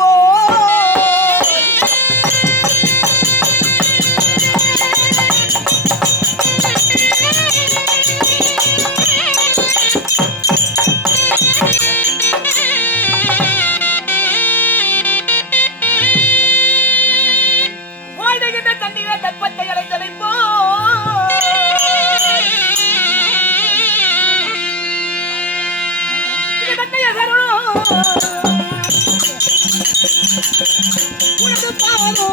போ தற்பத்தை அடைத்ததை போ உனது பாரோ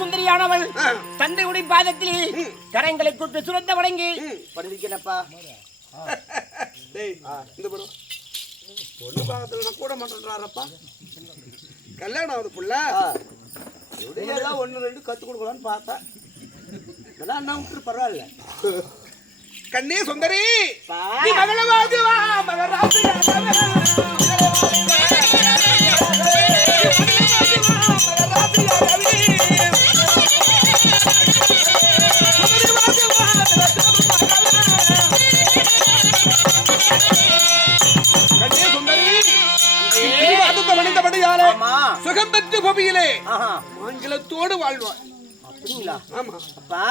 சுந்தரியானவள் தந்தையுடைய பாதத்தில் கரங்களை கொண்டு சுரந்த வணங்கி படிக்கிறப்பா. பொண்ணு பாகத்துல கூட மாட்டேன்றாரப்பா. கல்யாணம் ஆகுது புள்ள எல்லாம் ஒண்ணு ரெண்டு கத்து கொடுக்கலான்னு பார்த்தேன். அண்ணா விட்டு பரவாயில்ல. கண்ணே சுந்தரி சுகம் பெற்று பூமியிலே ஆங்கிலத்தோடு வாழ்வார். அப்படிங்களா? ஆமா அப்பா.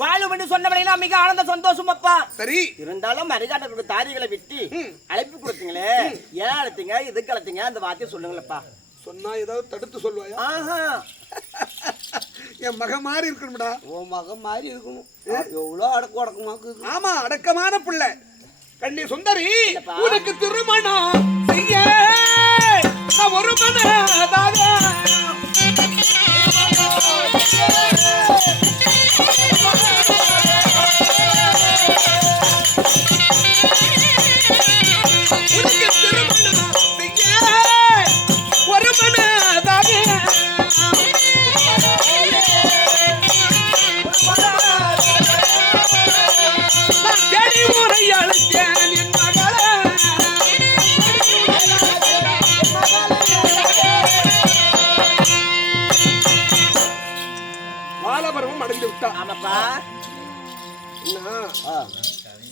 வாழும் என்று சொன்னவரையெல்லாம் மிக ஆனந்த சந்தோஷம் அப்பா. சரி, இருந்தாலும் மரியாதை தாரிகளை விட்டு அழைப்பு கொடுத்தீங்களே, ஏன் அழைத்தீங்க, எதுக்கு அழைத்தீங்க, அந்த வார்த்தையை சொல்லுங்களப்பா. சொன்னா ஏதாவது தடுத்து சொல்லுவாயா? என் மக மாதிரி இருக்கணும்டா. உன் மக மாதிரி இருக்கணும். எவ்வளோ அடக்கமாக்கு. ஆமா, அடக்கமான பிள்ளை. கண்ணி சுந்தரி, உனக்கு திருமணம் செய்ய ஒரு மனதாக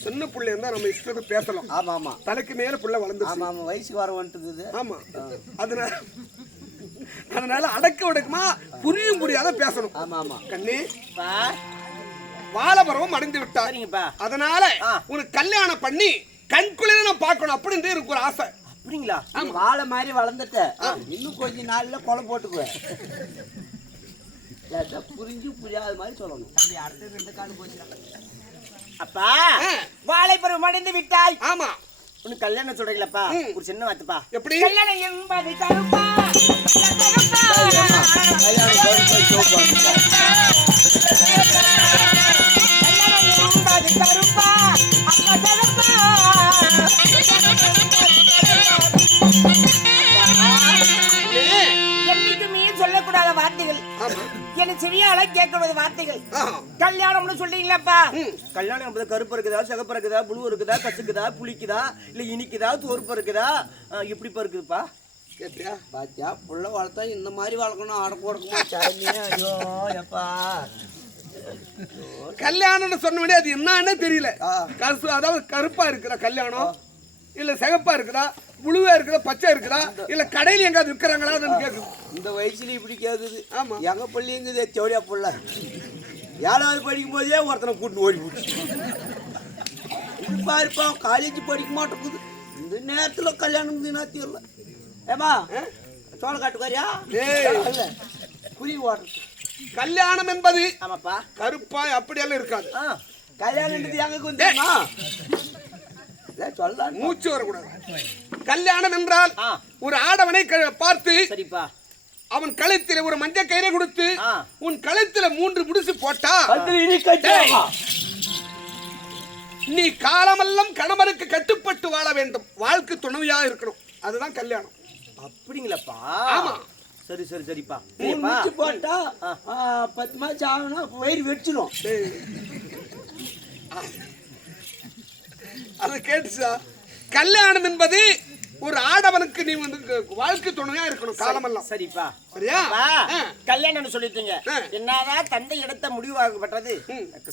சின்ன புள்ள இருந்தா நம்ம இஷ்டத்தை பேசலாம். ஆமா ஆமா, தலைக்கு மேல புள்ள வளர்ந்து. ஆமா ஆமா, வயசுக்கு வர வந்துட்டுது. ஆமா, அதனால அடக்க உடக்கமா புரியும் புரியாத பேசணும். ஆமா ஆமா கண்ணே, வாழபருவம் அடைந்து விட்டா. அதனால உனக்கு கல்யாணம் பண்ணி கண்குளிர நான் பார்க்கணும் அப்படின்னு எனக்கு ஒரு ஆசை. அப்படிங்களா? வாழை மாதிரி வளர்ந்துட்ட, இன்னும் கொஞ்ச நாள்ல கொலை போட்டுக்குவேன். புரிஞ்சு புரியாத மாதிரி சொல்லணும். அடுத்த 2 காலம் போச்சு. அப்பா, வாழை பருவம் அடைந்து விட்டாய். ஆமா, உனக்கு கல்யாணம் சொல்றீங்களப்பா. ஒரு சின்ன வார்த்தைப்பா. எப்படி? கல்யாணம் என்பது கருப்பா, என்னைக்குமே சொல்லக்கூடாத வார்த்தைகள், என்ன செவியால கேட்கறது வார்த்தைகள். கல்யாணம்னு சொல்றீங்களப்பா. கல்யாணம் என்பது கருப்பு இருக்குதா, சிகப்பு இருக்குதா, புழு இருக்குதா, கசுக்குதா, புளிக்குதா, இல்ல இனிக்குதா, தோற்பு இருக்குதா, இப்படி இருக்குதுப்பா. கேட்டியா? பாத்தியா, புள்ள வளர்த்தா இந்த மாதிரி வளர்க்கணும். அடக்க உடக்குமா சாமியே. ஐயோ எப்பா, கல்யாணம்னு சொன்ன அது என்னன்னு தெரியல. அதாவது கருப்பா இருக்கிற கல்யாணம், இல்ல சிகப்பா இருக்குதா, புழுவா இருக்குதா, பச்சை இருக்குதா, இல்ல கடையில எங்காவது விற்கிறாங்களா கேக்குது. இந்த வயசுல இப்படி கேக்குது. ஆமா, எங்க பள்ளிங்குது செவடியா புள்ள 7வது படிக்கும் போதே ஒருத்தனை கூட்டு ஓடி போச்சு. பாருப்பா, காலேஜ் படிக்க மாட்டேங்குது. இந்த நேரத்துல கல்யாணம் தெரியல. ஏமா சோழ காட்டுக்காரியா புரி ஓடுறது. கல்யாணம் என்பது ஆமாப்பா கருப்பாய் அப்படியெல்லாம் இருக்காது. கல்யாணம் எங்க வந்துமா சொல்ல மூச்சு வரக்கூடாது. கல்யாணம் என்றால் ஒரு ஆடவனை பார்த்து சரிப்பா, அவன் கழுத்தில ஒரு மஞ்சள் கயிறை கொடுத்து உன் கழுத்துல 3 முடிச்சு போட்டா நீ காலமெல்லாம் கணவனுக்கு கட்டுப்பட்டு வாழ வேண்டும், வாழ்க்கை துணைவியா இருக்கணும், அதுதான் கல்யாணம். அப்படிங்களாப்பா? ஆமா. சரி சரி சரிப்பா. முடிச்சு போட்டா 10 மாசம் ஆகணும், வயிறு வெடிச்சிடும். அதை கேட்டுச்சா? கல்யாணம் என்பது ஒரு ஆடவனுக்கு நீ வந்து வாழ்க்கை துணையா இருக்கணும் காலமெல்லாம். சரிப்பா. சரியா? கல்யாணம் சொல்லிட்டீங்க. என்னதான் தந்தை எடுத்த முடிவாகப்பட்டது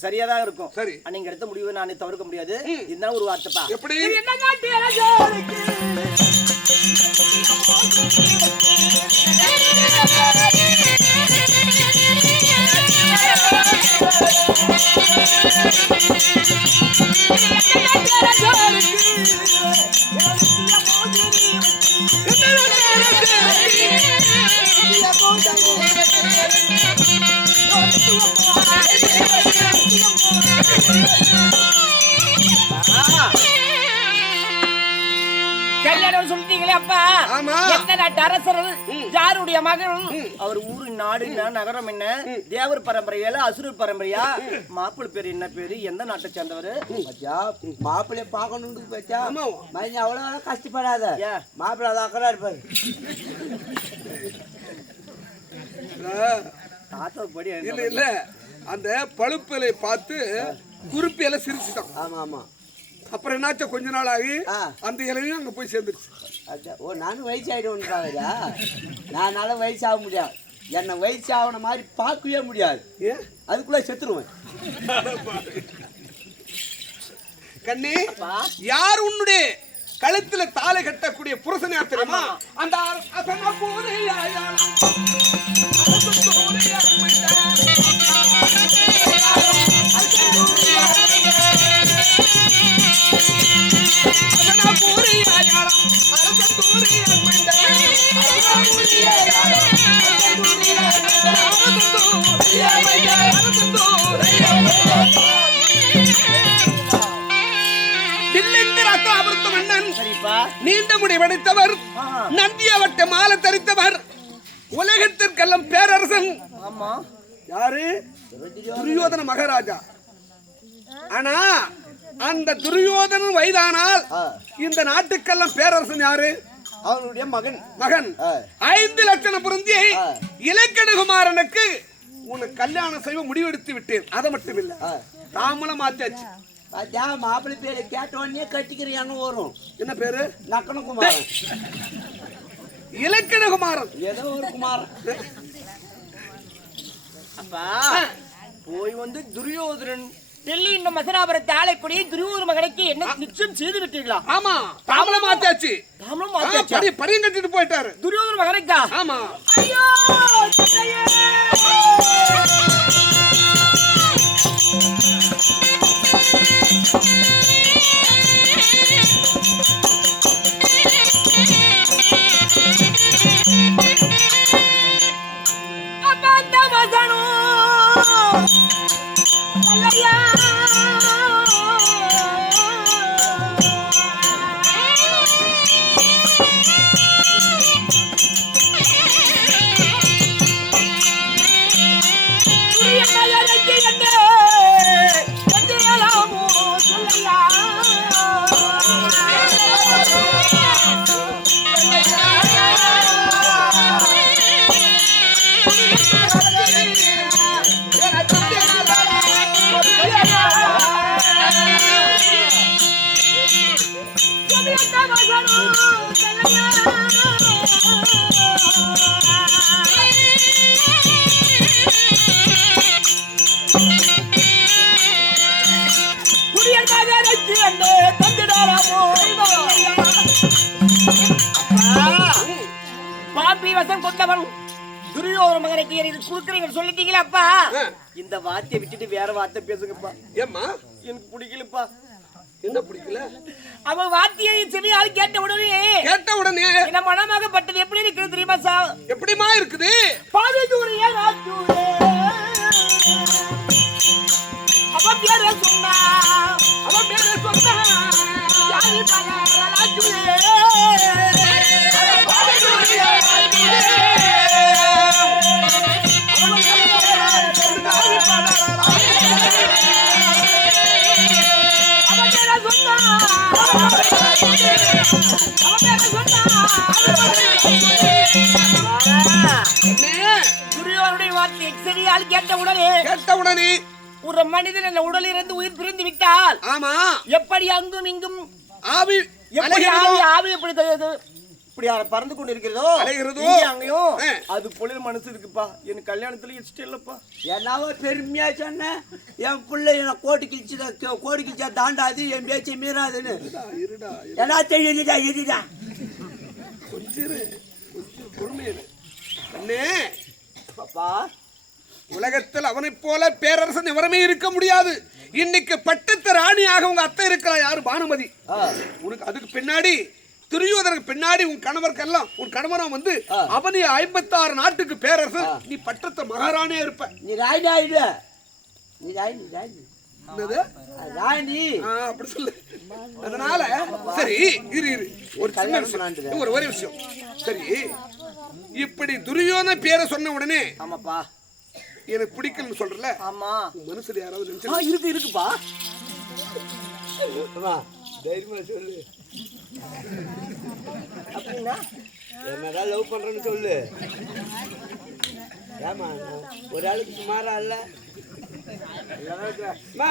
சரியாதான் இருக்கும். சரி. நீங்க எடுத்த முடிவு நான் தவிர்க்க முடியாது. இதுதான் ஒரு வார்த்தைப்பா. எப்படி? கல்யாணம் சொல்லிட்டீங்களே அப்பா. ஆமா. எந்த நாட்டு அரசர், யாருடைய மகன், அவர் ஊரு நாடு என்ன, நகரம் என்ன, தேவர் பரம்பரையா அசுரர் பரம்பரையா, மாப்பிள்ளை பேரு என்ன பேரு, எந்த நாட்டை சேர்ந்தவர்? மாப்பிள்ளைய பாக்கணும் பச்சா. ஆமா. மணி அவ்வளவு கஷ்டப்படாத, மாப்பிள்ளை அதாக்கடா இருப்பாரு. தாத்தா படி இல்ல இல்ல, அந்த பழுப்பிலை பார்த்து குருப்பி எல்லாம் சிரிச்சுட்டான். ஆமா ஆமா. அப்புறம் என்னாச்சா, கொஞ்ச நாள் ஆகி அந்த இலையும் அங்க போய் சேர்ந்துருச்சு. ஓ, நானும் வயசு ஆயிடுவேன்றாங்கயா. நான் வயசாக முடியாது, என்னை வயசு ஆகின மாதிரி பார்க்கவே முடியாது, அதுக்குள்ள செத்துருவேன். கண்ணே, யார் உன்னுடைய கழுத்துல தாலை கட்டக்கூடிய புருஷன் யார் தெரியுமா? அந்த நீண்ட முடி வடித்தவர், நந்தியவட்ட மாலை தரித்தவர், உலகத்திற்கெல்லாம் பேரரசன். ஆமா. யாரு? துரியோதன மகாராஜா. ஆனா அந்த துரியோதனன் வயதானால் இந்த நாட்டுக்கெல்லாம் பேரரசன் யாரு? அவனுடைய மகன். 5 லட்சம் பொருந்தி இலக்கணகுமாரனுக்கு உனக்கு கல்யாணம் செய்ய முடிவெடுத்து விட்டேன். அதை மட்டும் இல்ல, தாமலம் மாத்தாச்சு. மாப்பிள்ளை பேரு கேட்ட உடனே கட்டிக்கிறியான்னு வரும். என்ன பேரு? நக்கனகுமாரன். இலக்கணகுமாரன் ஏதோ ஒரு குமாரன். அப்பா போய் வந்து துரியோதனன் டெல்லி இந்த மசனாபுரத்தை ஆலைப்படி துரியோதன மகனுக்கு என்ன நிச்சயம் செய்து விட்டீங்களா? ஆமா, தாமலம் மாத்தாச்சு. தாமலம் மாத்தாச்சு. பரியம் கட்டிட்டு போயிட்டாரு துரியோதன மகனுக்கா? ஆமா. ஐயோ பாம்பி வசம் கொண்டவன் துரியோதன மகனுக்கு குடுக்குறீங்க சொல்லிட்டீங்களா அப்பா? இந்த வார்த்தையை விட்டுட்டு வேற வார்த்தை பேசுங்கப்பா. ஏம்மா? எனக்கு பிடிக்கலப்பா. என்ன பிடிக்கல? அவன் வார்த்தையை செவியால் கேட்ட உடனே என்ன மனமாகப்பட்டது எப்படி இருக்குது தெரியுமா சார்? எப்படிமா இருக்குது? பாதிதூரிய நாட்டூரே அவன் பேரை சொன்னா யாரு பகர நாட்டூரே பாதிதூரிய நாட்டூரே அவன் ஆள் கேட்ட உடனே ஒரு மனிதன் அந்த உடலிலிருந்து உயிர் பிரிந்து விட்டால் ஆமா எப்படி அங்கும் இங்கும் ஆவி எப்படி ஆவி எப்படி இப்படி பறந்து கொண்டு இருக்கிறதோ அங்கேயும் அது பொழில் மனசு இருக்குப்பா எனக்கு கல்யாணத்துல இஷ்டம் இல்லப்பா. என்னவோ பெருமையா சொன்னேன் என் பிள்ளை என்ன கோடி கிழிச்சா தாண்டாது என் பேச்சை மீறாதுன்னு என்ன தெரியுதா இருடா பாப்பா உலகத்தில் அவனை போல பேரரசன் எவருமே இருக்க முடியாது. இன்னைக்கு பட்டத்து ராணியாக உங்க அத்தை இருக்கிறா யாரு பானுமதி. உனக்கு அதுக்கு பின்னாடி துரியோதனுக்கு பின்னாடி உன் கணவருக்கெல்லாம் உன் கணவனா வந்து அவனி 56 நாட்டுக்கு பேரரசன். நீ பட்டத்து மகாராணியா இருப்ப. நீ ராணி ஆயிடு. நீ ராணி ராணி ராணி அப்படி சொல்லு. அதனால சரி இரு ஒரு சின்ன விஷயம் ஒரே விஷயம். சரி இப்படி துரியோதன பேரை சொன்ன உடனே ஆமாப்பா எனக்கு பிடிக்கலன்னு சொல்றல. ஆமா மனசுல யாராவது இருக்குப்பா தைரியமா சொல்லு. அப்படின்னா என்னதான் லவ் பண்றேன்னு சொல்லு. ஏமா ஒரு ஆளுக்கு சுமாரா இல்ல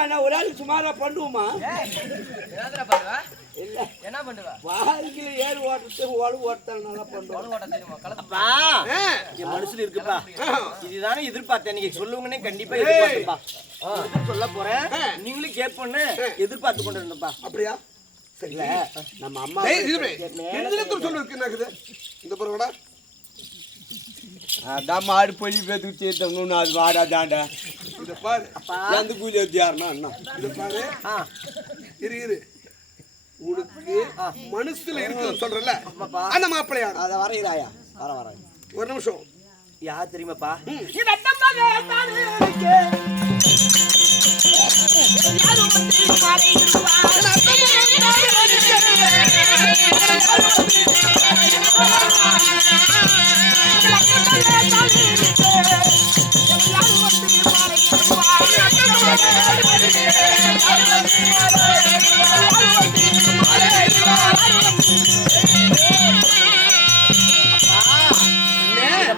நான் ஒரு ஆளுக்கு சுமாரா பண்ணுவோமா இல்ல என்ன பண்ணுவா வாழ்க்கையில ஏறு ஓட்டுறது ஒழுங்கு ஓட்டுறது நல்லா பண்ணுவோம். என் மனசுல இருக்குப்பா இதுதானே எதிர்பார்த்தேன். நீங்க சொல்லுவீங்கன்னே கண்டிப்பா எதிர்பார்த்தேன்ப்பா. சொல்ல போறேன் நீங்களும் கேட்போன்னு எதிர்பார்த்து கொண்டு இருந்தப்பா. அப்படியா சரில நம்ம அம்மா சொல்லுக்கு என்ன இந்த பரவாடா அதான் மாடு பொலி பேத்துக்கு சேர்த்தோம்னு அது வாடா தாண்டா இத பாரு அந்த கூலி வத்தியாருனா அண்ணா இத பாரு இரு உனக்கு மனசுல இருக்குன்னு சொல்றல அந்த மாப்பிளையா அத வரையறாயா வர ஒரு நிமிஷம் யார் தெரியுமாப்பா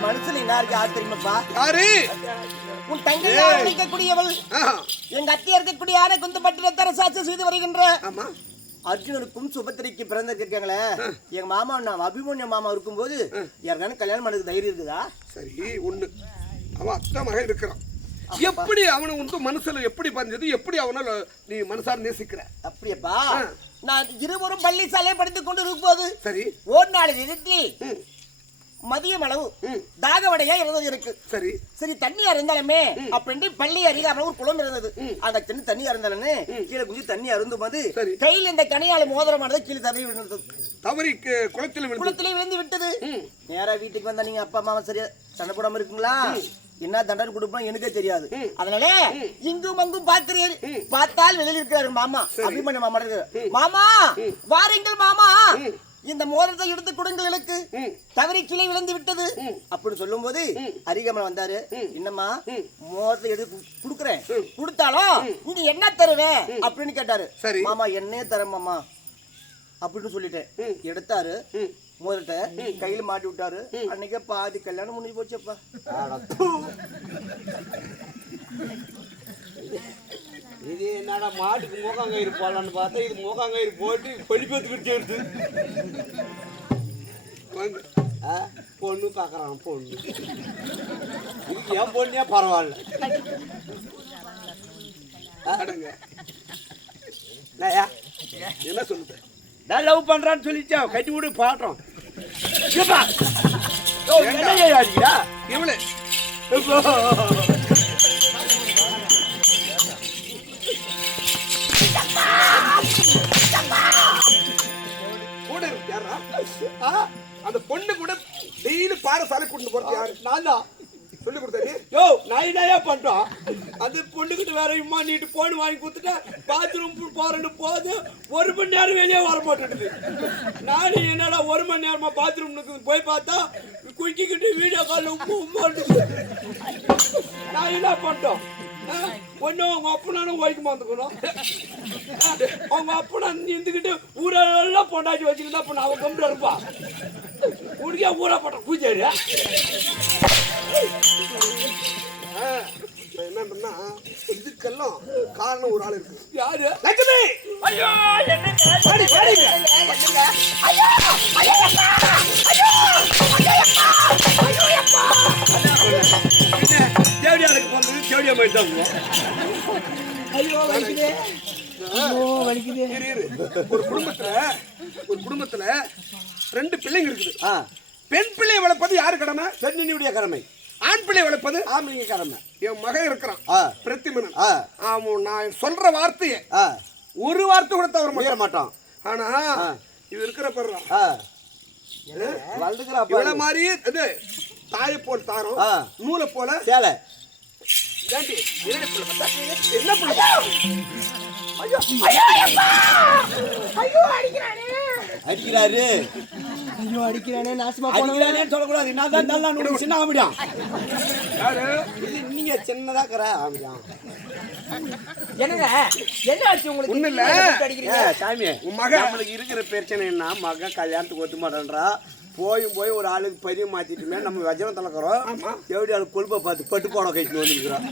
மனசுல யாருக்கு யார் தெரியுமாப்பா? யாரு? உன் தங்கை நினைக்கக்கூடியவள் எங்க அத்தியா இருக்கக்கூடிய ஆன குந்தப்பட்டினத்தர சாட்சி செய்து வருகின்ற அர்ஜுனனுக்கும் சுபத்திரிக்கு பிறந்திருக்காங்களே எங்க மாமா நான் அபிமன்யு மாமா இருக்கும்போது யாருக்கான கல்யாணம் பண்ணதுக்கு தைரியம் இருக்குதா? சரி ஒண்ணு அவன் அத்தை மகன் இருக்கிறான். எப்படி அவனை வந்து மனசுல எப்படி பஞ்சது எப்படி அவனால நீ மனசார நேசிக்கிற? அப்படியேப்பா நான் இருவரும் பள்ளி சாலையை படித்துக் கொண்டு இருக்கும்போது சரி ஒரு நாள் எதிர்த்து மதியம் அளவு தாகவடையா இருந்தது இருக்கு. சரி சரி தண்ணியா இருந்தாலுமே அப்படின்னு பள்ளி அருகாமல் ஒரு குளம் இருந்தது. அந்த தண்ணியா இருந்தாலுமே கீழே குஞ்சு தண்ணி அருந்தும் போது கையில் இந்த கனியால மோதிரமானது கீழே தவறி விழுந்தது. தவறி குளத்திலே விழுந்து விட்டது. நேரா வீட்டுக்கு வந்தா நீங்க அப்பா அம்மா சரியா சண்டை போடாம இருக்குங்களா? என்ன தண்டனை கொடுப்போம் எனக்கே தெரியாது. அதனால இங்கும் அங்கும் பார்க்கிறேன். பார்த்தால் வெளியில் இருக்கிறாரு மாமா அபிமன்யு மாமா இருக்கு. மாமா வாருங்கள் மாமா இந்த மோதிரத்தை எடுத்து கொடுங்கள் எனக்கு தவறி கீழே விழுந்து விட்டது அப்படின்னு சொல்லும் போது அரிகமன் வந்தாரு. என்னம்மா மோதிரத்தை எடுத்து குடுக்குறேன் கொடுத்தாலும் நீங்க என்ன தருவேன் அப்படின்னு கேட்டாரு. மாமா என்னே தரேன் மாமா அப்படின்னு சொல்லிட்டேன். எடுத்தாரு மோதிரத்தை கையில மாட்டி விட்டாரு. அன்னைக்கே பாதி கல்யாணம் முடிஞ்சு போச்சப்பா. இது என்னடா மாட்டுக்கு மூக்காங்கயிறு போடலான்னு பார்த்தா இது மூக்காங்கயிறு போட்டு கொலிப்பேத்து எடுத்து பொண்ணு பார்க்கறான். பொண்ணு இதுக்கு என் பொண்ணே பரவாயில்ல. என்ன சொல்லுது? நான் லவ் பண்றான்னு சொல்லிச்சா கட்டி விடு பாட்டோம். இவளே கூட யாரா அந்த பொண்ணு கூட டெய்லி பாடசாலை கூட்டு போறது யாரு? நான் தான் சொல்லி கொடுத்தாரு. யோ நாயா பண்றோம். அந்த பொண்ணுகிட்ட வேற இம்மா நீட்டு போன் வாங்கி கொடுத்துட்டா பாத்ரூம் போறேன்னு போது 1 மணி நேரம் வெளியே வர மாட்டேங்குது. நானும் என்னடா 1 மணி நேரமா பாத்ரூம்னுக்கு போய் பார்த்தா குளிக்கிட்டு வீடியோ கால் உம்மாண்டுது. நான் என்ன பண்ணிட்டோம்? ஒண்ணு அவங்க அப்பனாலும் ஓய்க்கு வந்துக்கணும். அவங்க அப்பனா இருந்துக்கிட்டு ஊரெல்லாம் பொண்டாட்டி வச்சுக்கிட்டா அப்ப அவன் கம்மியா இருப்பா. உனக்கே ஊரா போட்ட பூஜை நான் என்ன பண்ணா இதுக்கெல்லாம் காரணம் ஒரு ஆள் இருக்கு. யாரு? லட்சுமி. ஐயோ என்னங்க பாடி பாடிங்க. என்னங்க ஐயோ ஐயோ அப்பா ஐயோ ஐயோ அப்பா தேவடியாளுக்கு போனது தேவடியா மாதிரி தான் இருக்கும். ஐயோ வலிக்குதே ஐயோ வலிக்குதே. இரு. ஒரு குடும்பத்துல 2 பிள்ளைங்க இருக்குது. பெண் பிள்ளை வளர்ப்பது யாரு கடமை? பெண்ணினுடைய கடமை. ஆண் பிள்ளை வளர்ப்பது ஆம்பளைங்க கடமை. என் மகன் இருக்கிறான் பிரத்திமனன். அவன் நான் சொல்ற வார்த்தையை ஒரு வார்த்தை கூட தவற மீற மாட்டான். ஆனா இது இருக்கிற படுறான் வளர்ந்துக்கிறா இவ்வளவு மாதிரி இது தாயை போல் தாரம் நூலை போல சேலை. ஏண்டி, என்ன பிள்ளை? ஐயோ ஐயோ அப்பா ஐயோ அடிக்குறானே அடிக்கிறாரு. ஐயோ அடிக்குறானே நாசமா அடிக்கிறானே சொல்லக்கூடாது. நான் தான் நல்லா நூறு சின்ன ஆம்பிடான். யாரு? இது நீங்க சின்னதா கர ஆம்பிடான். என்னங்க என்ன ஆச்சு உங்களுக்கு? ஒண்ணு இல்ல. அடிக்கிறீங்க சாமி, உன் மகன் நம்மளுக்கு இருக்கிற பிரச்சனை என்ன? மகன் கல்யாணத்துக்கு ஒத்து மாட்டேன்றா. போய் ஒரு ஆளுக்கு பெரிய மாத்திட்டுமே நம்ம வஜனம் தலக்கிறோம். எப்படி ஆளு கொழுப்பை பார்த்து பட்டு போட கட்டிட்டு வந்துருக்குறோம்.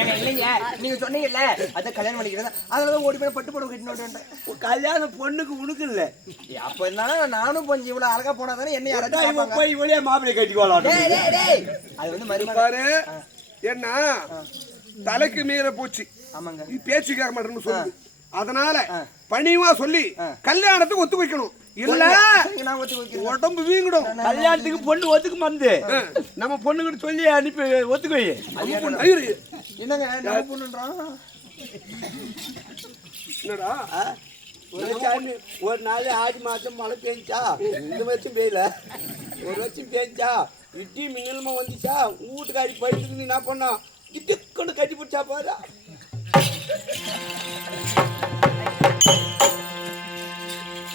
ஏங்க இல்லைங்க நீங்க சொன்னீங்கல்ல அத கல்யாணம் பண்ணிக்கிறதா அதனால ஓடி போய் பட்டு போட கட்டிட்டு வந்துட்டேன். கல்யாணம் பொண்ணுக்கு உனக்கு இல்ல. அப்ப இருந்தாலும் நானும் கொஞ்சம் இவ்வளவு அழகா போனாதானே என்ன யாராச்சும் இவன் பார்ப்பாங்க. போய் இவளையே மாப்பிள்ளை கட்டிக்கோலாம். டேய் டேய் டேய் அது வந்து மறுபாடு. பாரு என்ன தலைக்கு மீற போச்சு. ஆமாங்க. நீ பேச்சு கேட்க மாட்டேன்னு சொல்லு. அதனால பணிவா சொல்லி கல்யாணத்துக்கு ஒத்து வைக்கணும். இல்ல நான் ஒத்து வைக்கிறேன். உடம்பு வீங்கிடும். கல்யாணத்துக்கு பொண்ணு ஒத்துக்க வந்து நம்ம பொண்ணுகிட்ட சொல்லி அனுப்பி ஒத்துக்கோ. என்னங்க நம்ம பொண்ணுன்றான். என்னடா ஒரு நாள் ஆடி மாசம் மழை பெஞ்சா, இந்த வருஷம் பெய்யல, ஒரு வருஷம் பெஞ்சா இட்டி மின்னலுமா வந்துச்சா, வீட்டுக்காரி போயிட்டு என்ன பண்ணா இட்டுக்கொண்டு கட்டி பிடிச்சா பாரு.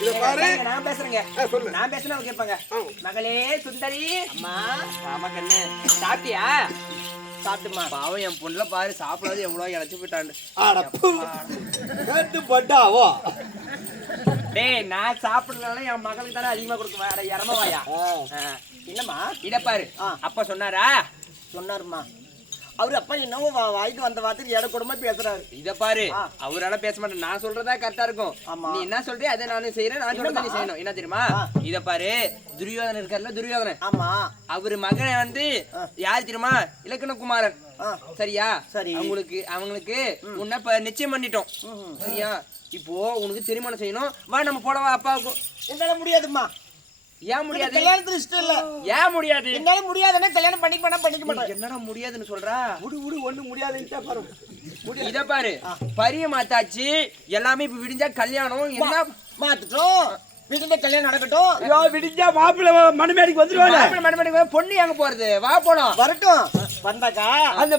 இத பாரு. நான் பேசுறேங்க. சொல்லு. நான் பேசினா அவங்க கேட்பாங்க. மகளே சுந்தரி அம்மா ஆமா கண்ணு சாப்பிட்டியா? சாப்பிட்டுமா. பாவம் என் பொண்ணுல பாரு சாப்பிடாது எவ்வளவு இழைச்சு போயிட்டாண்டு. கேட்டு பட்டாவோ. டேய் நான் சாப்பிடலாம் என் மகளுக்கு தானே அதிகமா கொடுக்குவேன். அட இறமவாயா இல்லம்மா இத பாரு. அப்பா சொன்னாரா? சொன்னாருமா. அவரு அப்பா என்னவோ வாய்க்கு வந்த வார்த்தைக்கு இட கூடமா பேசுறாரு. இத பாரு அவரால பேச மாட்டேன். நான் சொல்றதா கரெக்டா இருக்கும். நீ என்ன சொல்றிய அதை நானும் செய்யறேன். நான் சொல்றதை நீ செய்யணும். என்ன தெரியுமா? இத பாரு துரியோதனன் இருக்காருல்ல துரியோதனன். ஆமா அவரு மகனை வந்து யாரு தெரியுமா? இலக்கணகுமாரன். சரியா? சரி. அவங்களுக்கு உன்ன நிச்சயம் பண்ணிட்டோம். சரியா? இப்போ உனக்கு திருமணம் செய்யணும். வா நம்ம போடவா அப்பாவுக்கு. என்னால முடியாதுமா. ஏன் முடியாது? கல்யாணத்துக்கு இஷ்டம் இல்ல. ஏன் முடியாது? என்னால முடியாதுன்னா கல்யாணம் பண்ணிக்க மாட்டேன். என்னடா முடியாதுன்னு சொல்றா? விடு ஒண்ணு முடியாதுன்னு பாரு. இத பாரு பரிய மாத்தாச்சு எல்லாமே இப்ப விடிஞ்சா கல்யாணம் என்ன மாத்துட்டோம். விடிஞ்ச கல்யாணம் நடக்கட்டும். ஐயோ விடிஞ்சா மாப்பிள்ளை மணிமேடிக்கு வந்துருவாங்க. மாப்பிள்ளை மணிமேடிக்கு பொண்ணு எங்க போறது? வா போனோம். வரட்டும். வந்தாக்கா அந்த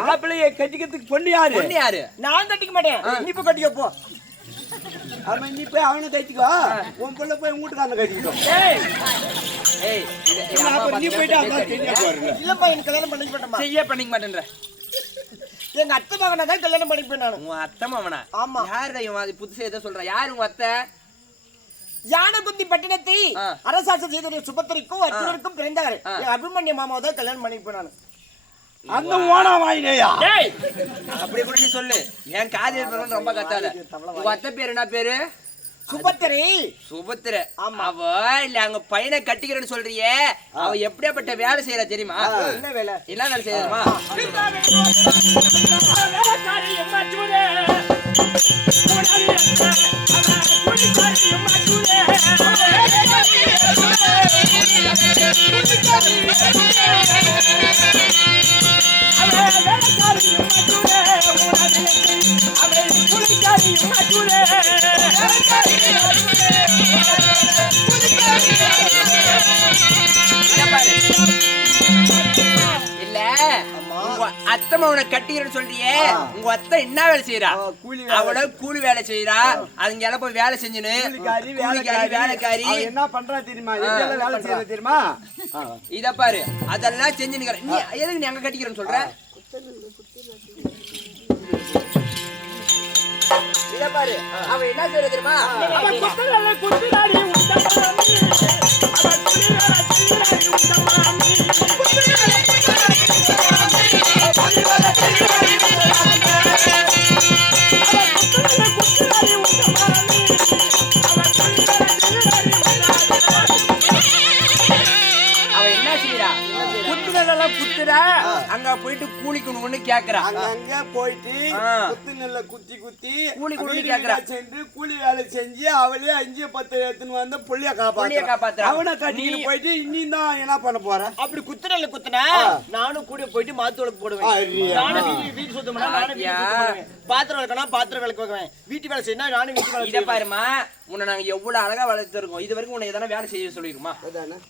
மாப்பிள்ளைய கட்டிக்கிறதுக்கு பொண்ணு யாரு? பொண்ணு யாரு? நான் கட்டிக்க மாட்டேன். நீ இப்ப கட்டிக்க போ. ஆமா நீ போய் அவனை கட்டிக்கோ. உன் பிள்ளை போய் வீட்டுக்காரனை கட்டிக்கிட்டோ. நீ போயிட்டு இல்லப்பா எனக்கு கல்யாணம் பண்ணிக்க மாட்டேன். செய்ய பண்ணிக்க மாட்டேன்ற எங்க அத்தை மகனை தான் கல்யாணம் பண்ணிப்பேன் நான். உன் அத்தை மகனா? ஆமா. யாரு புதுசா ஏதோ சொல்ற? யாரு உங்க அத்தை? யானகுந்தி பட்டினத்தை அரசாட்சி செய்த சுபத்திரிக்கும் அர்ஜுனருக்கும் பிறந்தவர் அபிமன்ய மாமாவை தான் கல்யாணம் பண்ணிப்பேன் நான். அந்த ஓனா வாயினையா? அப்படி கூட நீ சொல்லு. என் காது ரொம்ப கத்தாத. உங்க அத்தை பேரு என்ன பேரு? சுபத்திரை. சுபத்திரை. அவ இல்ல அங்க பையனை கட்டிக்கிறேன்னு சொல்றியே அவ எப்படியாப்பட்ட வேலை செய்யறா தெரியுமா? என்ன வேலை? என்ன வேலை செய்யறமா? இல்ல உங்க அத்தை மகனை கட்டிக்கிறேன்னு சொல்றியே உங்க அத்தை என்ன வேலை செய்யறா? அவள கூலி வேலை செய்யறா. அதுங்க எல்லாம் போய் வேலை செஞ்சுன்னு வேலைக்காரி என்ன பண்றா தெரியுமா? வேலை செய்யற தெரியுமா? இத பாரு அதெல்லாம் செஞ்சு நீ எதுக்கு நீ அங்க கட்டிக்கிறேன்னு சொல்ற? இத பாரு அவ என்ன செய்யற தெரியுமா? அவ குத்தல குத்தினாடி உண்டமாமி அவ குளிரா செய்யறாடி உண்டமாமி குத்தினாடி போயிட்டு கூலிக்கணும்னு கேக்குறா. அங்கங்க போயிட்டு ஆ. குத்து நெல்ல குத்தி கூலி கொடுன்னு வீடு கேக்குறா. வீடா சென்று கூலி வேலை செஞ்சு அவளே 5-10 எடுத்துன்னு வந்து புள்ளிய புள்ளைய காப்பாத்துறா. அவனை கட்டிட்டு போயிட்டு இன்னும் தான் என்ன பண்ண போற? அப்படி குத்துனல குத்துனா நானும் கூட போயிட்டு மாத்தோளுக்கு போடுவேன். ஐயா. நானும் வீட்டு சுத்தம் பண்ணா நானும் வீட்டு சுத்தம் பண்ணுவேன். பாத்திரம் விளக்கணும் பாத்திரம் விளக்கு வைக்குவேன். வீட்டு வேலை செய்யணும் நானும் வீட்டு வேலை இத செய்வேன். பாருமா, உன்னை நாங்க எவ்வளவு அழகா வளர்த்துருக்கோம். இது வரைக்கும் உன்னை எதனா வேலை செய்ய சொல்லிருக்குமா?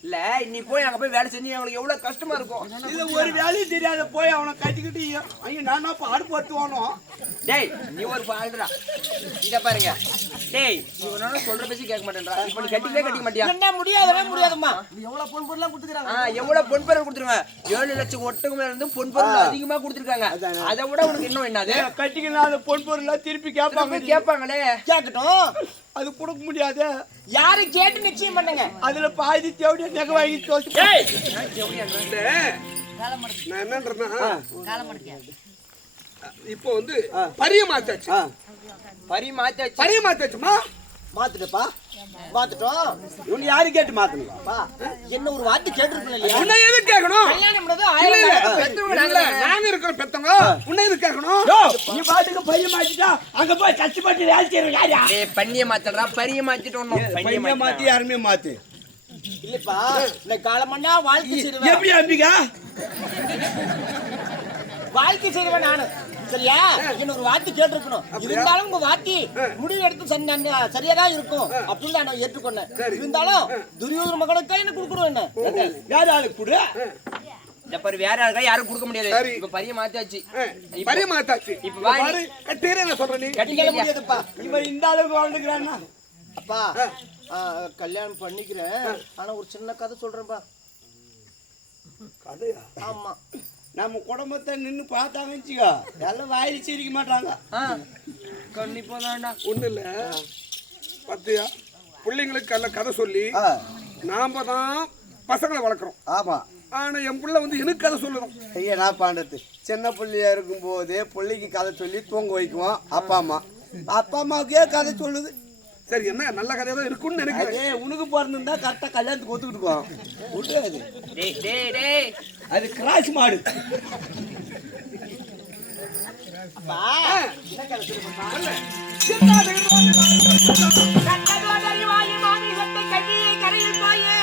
இல்ல, நீ போய் அங்க போய் வேலை செஞ்சு எங்களுக்கு எவ்வளவு கஷ்டமா இருக்கும். இல்ல ஒரு வேலையும் தெரியாத போய் அவனை கட்டிக்கிட்டு ஐயோ நான் பாடு போட்டுவானோ. டேய், நீ ஒரு பாடுறா. இத பாருங்க, டேய், நீ ஒன்னால சொல்ற பேசி கேட்க மாட்டேன்றா. இப்ப நீ கட்டிக்க மாட்டியா? என்ன முடியாதவே முடியாதும்மா. எவ்வளவு பொன் பொருள்லாம் கொடுத்துக்கறாங்க. எவ்வளவு பொன் பொருள் கொடுத்துருங்க. 7 லட்சம் ஒட்டுக்கு மேல இருந்து பொன் பொருள் அதிகமா கொடுத்துருக்காங்க. அதை விட உனக்கு இன்னும் என்னது? கட்டிக்கலாம் அந்த பொன் பொருளா திருப்பி கேட்பாங்களே. கேட்கட்டும். அது கொடுக்க முடியாது. யாரு கேட்டு நிச்சயம் பண்ணுங்க. அதுல பாதி தேவையா நெக வாங்கி தோச்சு. ஏய் நான் என்னன்றேன்னா இப்போ வந்து பரிய மாத்தாச்சு. பரி மாத்தாச்சு. பரிய மாத்தாச்சுமா. மாத்துட்டப்பா மாத்துட்டோம். உன்னை யாரு கேட்டு மாத்தணும்? பா என்ன ஒரு வார்த்தை கேட்டிருக்கணும் இல்லையா? உன்னை எது கேட்கணும்? கல்யாணம் பண்ணது இல்ல, இல்ல. 1000 பெத்தவங்க இல்ல, நாங்க இருக்கிறோம் பெத்தவங்க. உன்னை எது கேட்கணும்? நீ பாட்டுக்கு பைய மாத்திட்டா அங்க போய் கஷ்டப்பட்டு வேலை செய்யறோம். யாரா டேய், பண்ணிய மாத்தறா. பரிய மாத்திட்டோம். பைய மாத்தி யாருமே மாத்து. இல்லப்பா இந்த காலமண்ணா வாழ்க்கை செய்வேன். எப்படி அம்பிகா? வாழ்க்கை செய்வேன் நானு. சரியா? என்ன ஒரு வார்த்தை கேட்டிருக்கணும். இருந்தாலும் உங்க வார்த்தை முடிவு எடுத்து சரியா தான் இருக்கும் அப்படின்னு நான் ஏற்றுக்கொண்டேன். இருந்தாலும் துரியோதன மகனுக்கு என்ன கொடுக்கணும்? என்ன யாரு ஆளு குடு? இந்த பாரு, வேற யாருக்கா யாரும் கொடுக்க முடியாது. சரி. இப்ப பரிய மாத்தாச்சு. பரிய மாத்தாச்சு. இப்ப வா நீ. பாரு, கட்டீரே என்ன சொல்ற நீ? கட்டிக்கல முடியாதுப்பா. இவன் இந்த அளவுக்கு வாழ்ந்துக்கிறான்னா அப்பா கல்யாணம் பண்ணிக்கிறேன். ஆனா ஒரு சின்ன கதை சொல்றேன்ப்பா. கதையா? ஆமா. நம்ம குடும்பத்தை நின்னு பார்த்தாங்க வச்சுக்கோ எல்லாம் வாயில சிரிக்க மாட்டாங்க. கண்டிப்பா தான்டா. ஒண்ணு இல்ல, பத்தியா பிள்ளைங்களுக்கு எல்லாம் கதை சொல்லி நாம தான் பசங்களை வளர்க்குறோம். ஆமா. ஆனா என் பிள்ளை வந்து எனக்கு கதை சொல்லுறோம். ஐயா நான் பண்றது சின்ன பிள்ளையா இருக்கும் போதே பிள்ளைக்கு கதை சொல்லி தூங்க வைக்குவோம். அப்பா அம்மாவுக்கே கதை சொல்லுது. சரி, என்ன நல்ல கதையா தான் இருக்கும்னு நினைக்கிறேன். அதே உனக்கு பிறந்திருந்தா கரெக்டா கல்யாணத்துக்கு ஒத்துக்கிட்டுக்குவோம். விட்டுறாது. டேய் டேய் டேய், அது கிராஸ் மாடு. அப்பா என்ன கதை சொல்லுப்பா? கரையில் பாயே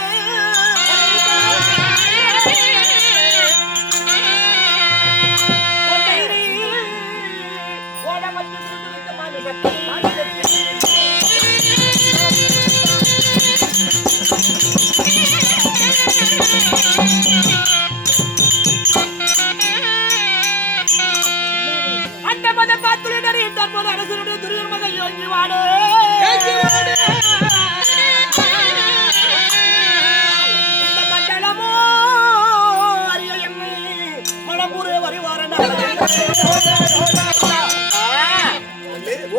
அந்த மத பாத்துடைய தற்போது அரசனுடைய துரியர் மத யோகி வாடு இந்த மண்டலமோ அறிய எம்மி மனமுறை வரிவாரன்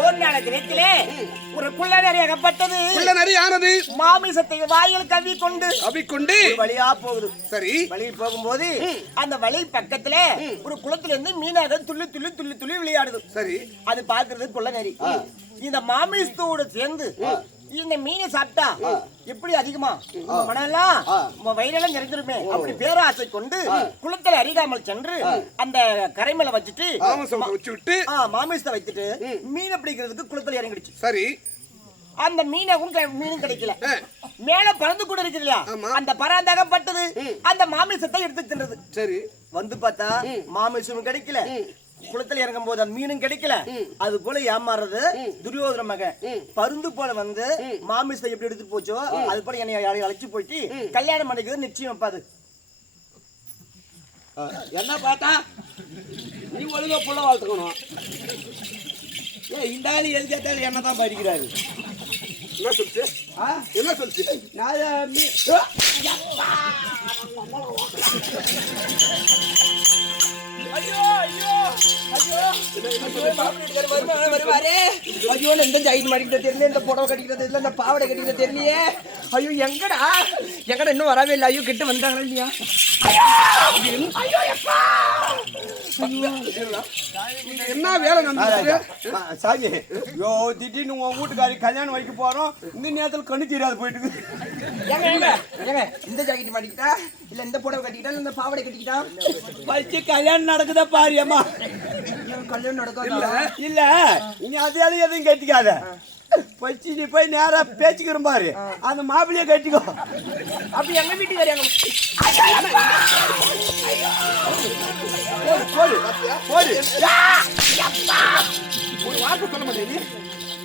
ஒரு நாள் தினத்திலே ஒரு குள்ளநரி அகப்பட்டது. குள்ளநரி ஆனது மாமிசத்தை வாயில் கவ்விக்கொண்டு அவிக்கொண்டு வழியா போகுது. சரி, வழியில் போகும்போது அந்த வழி பக்கத்துல ஒரு குளத்துல இருந்து மீனாக துள்ளி துள்ளி துள்ளி துள்ளி விளையாடுது. சரி. அது பாக்குறது குள்ளநரி. இந்த மாமிசத்தோட சேர்ந்து இந்த மீனை சாப்பிட்டா எப்படி அதிகமா மனெல்லாம் வயிறெல்லாம் நிறைஞ்சிருமே அப்படி பேராசை கொண்டு குளத்துல அறியாமல் சென்று அந்த கரைமலை வச்சுட்டு வச்சு விட்டு மாமிசத்தை வைத்துட்டு மீனை பிடிக்கிறதுக்கு குளத்துல இறங்கிடுச்சு. சரி. அந்த மீனும் கிடைக்கல. மேல பறந்து கூட இருக்குது இல்லையா, ஆமா. அந்த பராந்தகப்பட்டது அந்த மாமிசத்தை எடுத்து தின்றது. சரி. வந்து பார்த்தா மாமிசமும் கிடைக்கல, குளத்துல இறங்கும் போது அந்த மீனும் கிடைக்கல. அது போல ஏமாறுறது துரியோதன மகன். பருந்து போல வந்து மாமிசத்தை எப்படி எடுத்துட்டு போச்சோ அது போல என்னை அழைச்சு போயிட்டு கல்யாணம் பண்ணிக்கிறது நிச்சயம் வைப்பாது. என்ன பார்த்தா நீ ஒழுங்கா புள்ள வளர்த்துக்கணும். இந்த ஆளு எது கேட்டாலும் என்னதான் படிக்கிறாரு. என்ன சொல்லுச்சு? என்ன சொல்லுச்சு? ஐயோ ஐயோ ஐயோ ஐயோ, எந்த ஜாக்கெட் மாட்டிக்கிட்ட தெரியல, இந்த புடவை கட்டிக்கிட்ட தெரியல, இந்த பாவாடை கட்டிக்கிட்ட தெரியலையே. ஐயோ, எங்கடா இன்னும் வரவே இல்லை. ஐயோ, கிட்ட வந்தாங்களா இல்லையா? ஐயோ எப்பா என்ன வேலை நடந்தது? சாமி யோ திடீர்னு உன் வீட்டுக்காரி கல்யாணம் வைக்க போறோம் இந்த நேரத்துல கண்ணு தெரியாது போயிட்டு ஏங்க ஏங்க ஏங்க இந்த ஜாக்கெட் மாட்டிக்கிட்டா இல்ல இந்த புடவை கட்டிக்கிட்டா இல்ல இந்த பாவாடை கட்டிக்கிட்டா பச்சு கல்யாணம் நடக்குதா பாரியம்மா கல்யாணம் நடக்காது இல்ல இனி அதையால எதுவும் கட்டிக்காத பச்சு நீ போய் நேரா பேச்சுக்கிற பாரு அந்த மாப்பிள்ளைய கட்டிக்கோ அப்படி எங்க வீட்டுக்காரி அங்க போடு போடு ஒரு வார்த்தை சொல்ல மாட்டேன் நீ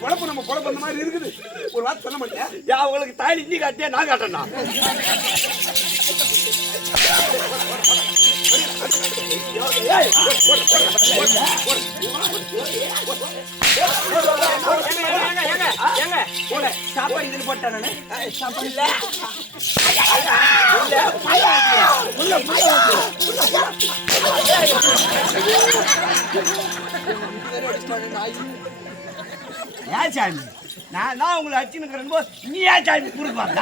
குழப்பம் நம்ம குழப்பம் அந்த மாதிரி இருக்குது ஒரு வார்த்தை சொல்ல மாட்டேன் யா உங்களுக்கு தாலி நீ கட்டியா நான் கட்டணா சாப்பாடு இதுல போட்டேன் நானு சாப்பாடு இல்ல ஏன் சாமி நான் தான் உங்களை அடிச்சுன்னு போது நீ ஏன் சாமி கொடுப்பாங்க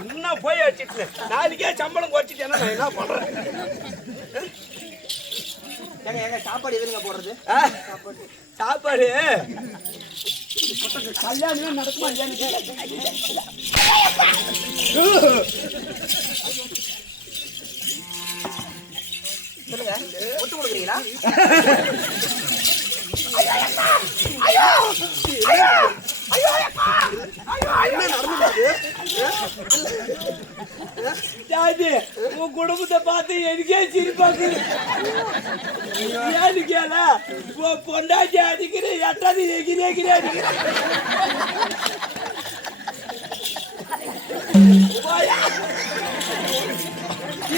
இன்னும் போய் வச்சுட்டு நாளைக்கே சம்பளம் குறைச்சிட்டேன்னா நான் என்ன பண்றேன் ஏங்க ஏங்க சாப்பாடு எதுங்க போடுறது சாப்பாடு கல்யாணம் நடக்குமா சொல்லுங்க ஒட்டு கொடுக்குறீங்களா ஜாதி உன் குடும்பத்தை பார்த்து எனக்கே சிரிப்பாக்கு ஏன்னு கேள பொண்டாச்சி அடிக்கிறேன் எட்டாவது எகிறேன்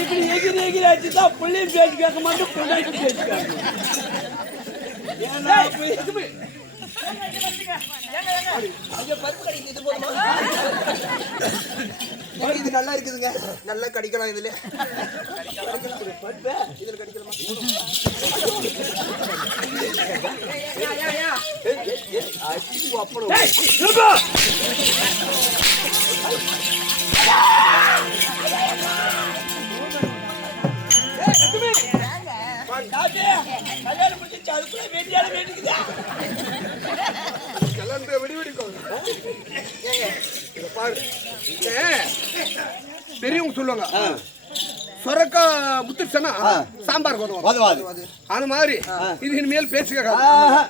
இப்படி எகிரி அடிச்சுதான் பிள்ளையும் பேச்சு கேட்க மாட்டோம் பொண்டாச்சி பேச்சு கேட்க ஏன்னா இது நல்லா இருக்குதுங்க நல்லா கடிக்கலாம் இதுல இதுல கடிக்கலாமா கல்யாணம் முடிச்சு அதுக்குள்ள வேண்டியால வேண்டிக்குதா பெரியவங்க சொல்லுவாங்க சொரக்கா முத்துச்சனா சாம்பார் உதவாது அது மாதிரி இது இனிமேல் பேசுக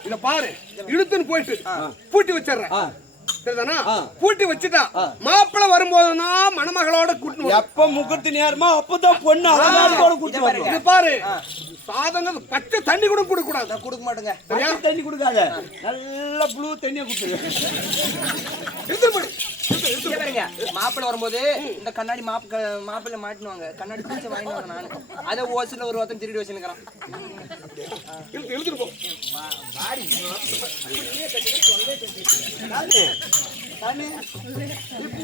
இத பாரு இழுத்துன்னு போயிட்டு பூட்டி வச்சிடுறேன் சரிதானா பூட்டி வச்சுட்டா மாப்பிள்ளை வரும்போதுனா மணமகளோட கூட்டணும் எப்ப முகூர்த்த நேரமா அப்பதான் பொண்ணு அழகாட கூட்டு வரும் இது பாரு சாதங்க பச்சை தண்ணி கூட குடுக்க கூடாது கொடுக்க மாட்டேங்க பச்சை தண்ணி குடுக்காத நல்ல ப்ளூ தண்ணியா குடுத்துரு மாப்பிள்ளை வரும்போது இந்த கண்ணாடி மாப்பிள்ளை மாட்டினுவாங்க கண்ணாடி பூச்சை வாங்கிடுவாங்க நானு அதை ஓசில ஒரு ஒருத்தன் திருடி வச்சுருக்கிறான் இப்ப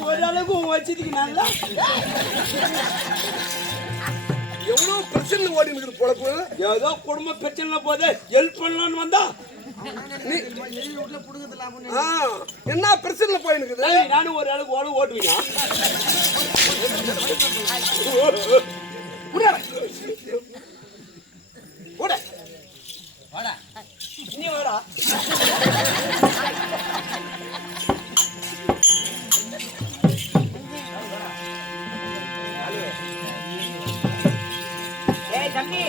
ஒரு அளவுக்கு வச்சிருக்கீங்க எவ்வளவு பிரச்சனை ஓடி இருக்குது பொழப்பு ஏதோ குடும்ப பிரச்சனை போதே ஹெல்ப் பண்ணலான்னு வந்தா என்ன பிரச்சனை போயிருக்குது நானும் ஒரு அளவுக்கு ஓட்டுவீங்க நீ வாடா தம்பி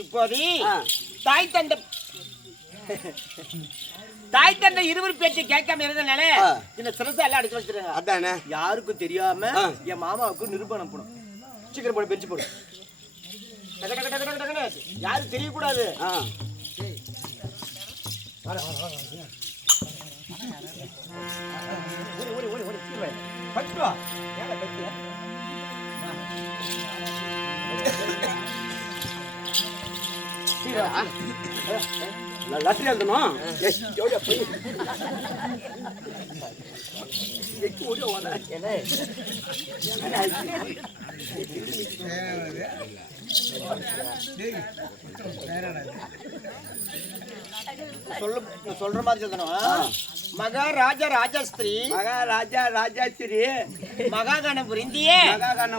இப்போது தாய் தந்தை இருவர் பேச்சு கேட்காம இருந்தனால இந்த சிரசா எல்லாம் அடிச்சு வச்சிருக்காங்க. அதானே யாருக்கும் தெரியாம என் மாமாவுக்கு நிரூபணம் போடும். சீக்கிரம் போடு பெஞ்சு போடு. யாரும் தெரியக்கூடாது. லட்ரி எழுதணும் சொல்ற மாதிரி சொல்லணும். மகாராஜா ராஜஸ்திரீ மகாராஜா ராஜாஸ்திரி மகாகணபுரிந்தியே மகாகண